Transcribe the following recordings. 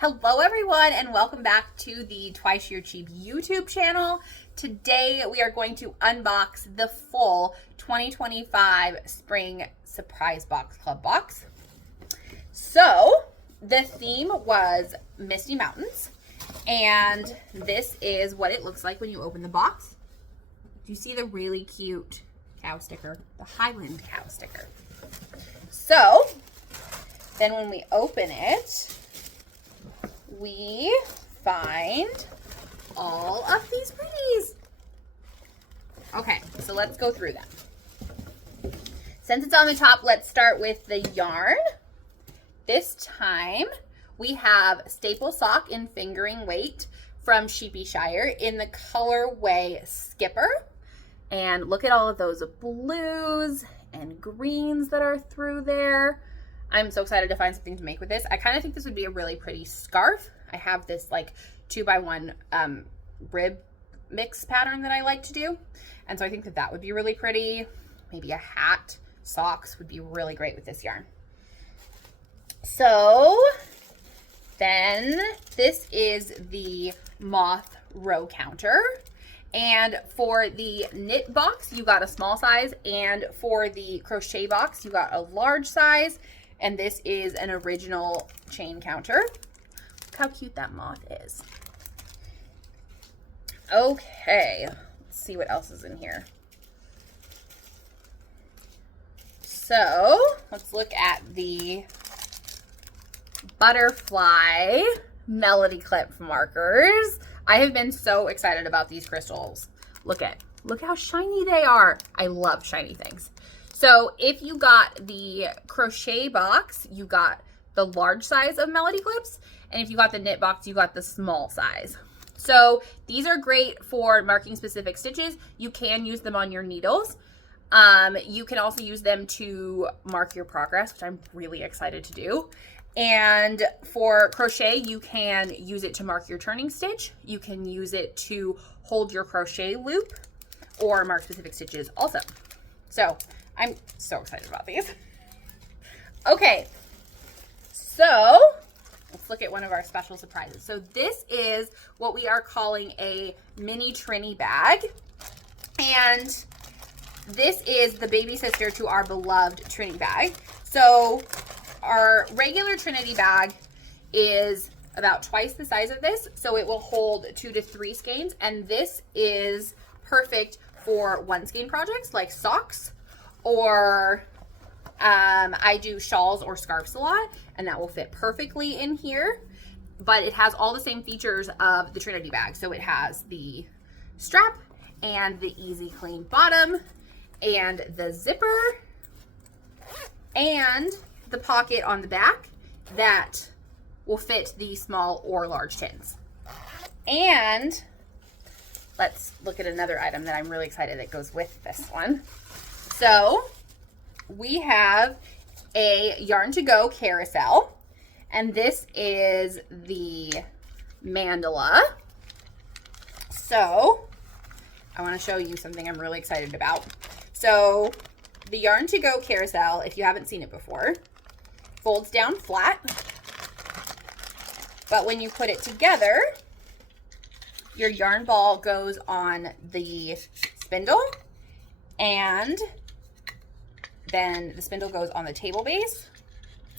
Hello everyone and welcome back to the Twice Your Cheap YouTube channel. Today we are going to unbox the full 2025 Spring Surprise Box Club box. So the theme was Misty Mountains and this is what it looks like when you open the box. Do you see the really cute cow sticker? The Highland cow sticker. So then when we open it, we find all of these pretties. Okay, so let's go through them. Since it's on the top, let's start with the yarn. This time we have Staple Sock in Fingering Weight from Sheepy Shire in the colorway Skipper. And look at all of those blues and greens that are through there. I'm so excited to find something to make with this. I kind of think this would be a really pretty scarf. I have this like 2x1 rib mix pattern that I like to do. And so I think that that would be really pretty. Maybe a hat, socks would be really great with this yarn. So then this is the moth row counter. And for the knit box, you got a small size. And for the crochet box, you got a large size. And this is an original chain counter. Look how cute that moth is. Okay, let's see what else is in here. So let's look at the butterfly melody clip markers. I have been so excited about these crystals. Look how shiny they are. I love shiny things. So if you got the crochet box, you got the large size of melody clips. And if you got the knit box, you got the small size. So these are great for marking specific stitches. You can use them on your needles. You can also use them to mark your progress, which I'm really excited to do. And for crochet, you can use it to mark your turning stitch. You can use it to hold your crochet loop or mark specific stitches also. So I'm so excited about these. Okay, so let's look at one of our special surprises. So this is what we are calling a mini Trini bag. And this is the baby sister to our beloved Trini bag. So our regular Trinity bag is about twice the size of this. So it will hold 2 to 3 skeins. And this is perfect for one skein projects like socks, or I do shawls or scarves a lot, and that will fit perfectly in here. But it has all the same features of the Trinity bag. So it has the strap and the easy clean bottom and the zipper and the pocket on the back that will fit the small or large tins. And let's look at another item that I'm really excited that goes with this one. So we have a Yarn to Go carousel, and this is the mandala. So I want to show you something I'm really excited about. So the Yarn to Go carousel, if you haven't seen it before, folds down flat, but when you put it together, your yarn ball goes on the spindle, and then the spindle goes on the table base,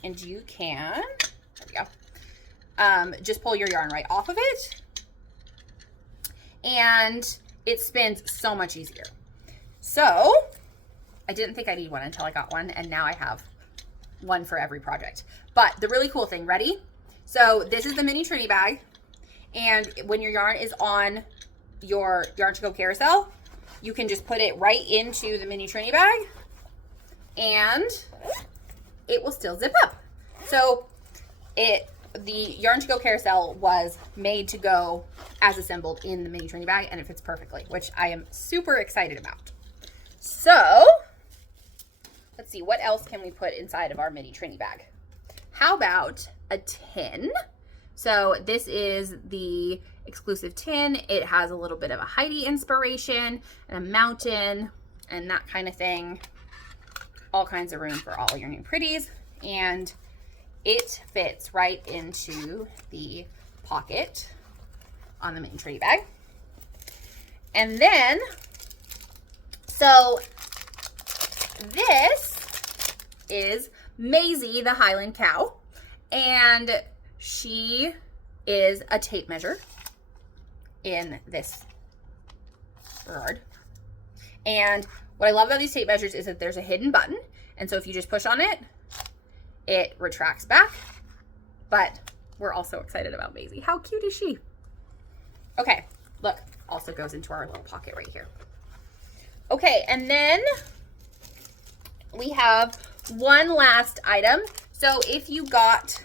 and you can, there we go, just pull your yarn right off of it, and it spins so much easier. So I didn't think I need one until I got one, and now I have one for every project. But the really cool thing, ready? So this is the mini Trini bag, and when your yarn is on your Yarn to Go carousel, you can just put it right into the mini Trini bag, and it will still zip up. So the Yarn to Go carousel was made to go as assembled in the mini Trini bag, and it fits perfectly, which I am super excited about. So let's see, what else can we put inside of our mini Trini bag? How about a tin? So this is the exclusive tin. It has a little bit of a Heidi inspiration and a mountain and that kind of thing. All kinds of room for all your new pretties. And it fits right into the pocket on the mini tree bag. And then, so this is Maisie, the Highland cow, and she is a tape measure in this regard. And what I love about these tape measures is that there's a hidden button, and so if you just push on it, it retracts back. But we're also excited about Maisie. How cute is she? Okay, look, also goes into our little pocket right here. Okay, and then we have one last item. So if you got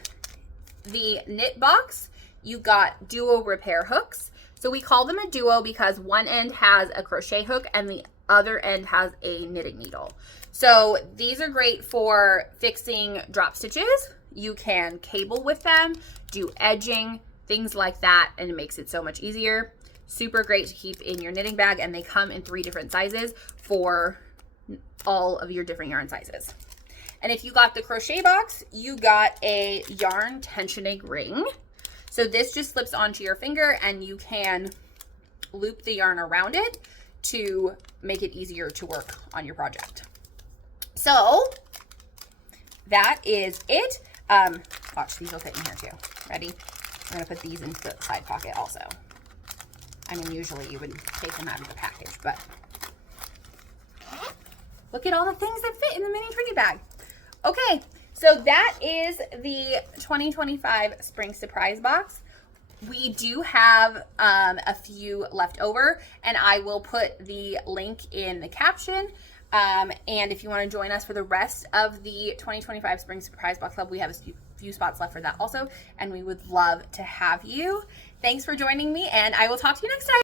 the knit box, you got duo repair hooks. So we call them a duo because one end has a crochet hook and the other end has a knitting needle. So these are great for fixing drop stitches. You can cable with them, do edging, things like that, and it makes it so much easier. Super great to keep in your knitting bag, and they come in 3 different sizes for all of your different yarn sizes. And if you got the crochet box, you got a yarn tensioning ring. So this just slips onto your finger and you can loop the yarn around it to make it easier to work on your project. So that is it. Watch, these will fit in here too. Ready? I'm gonna put these into the side pocket also. I mean, usually you would take them out of the package, but look at all the things that fit in the mini tree bag. Okay, so that is the 2025 Spring Surprise Box. We do have a few left over, and I will put the link in the caption. And if you want to join us for the rest of the 2025 Spring Surprise Box Club, we have a few spots left for that also, and we would love to have you. Thanks for joining me, and I will talk to you next time.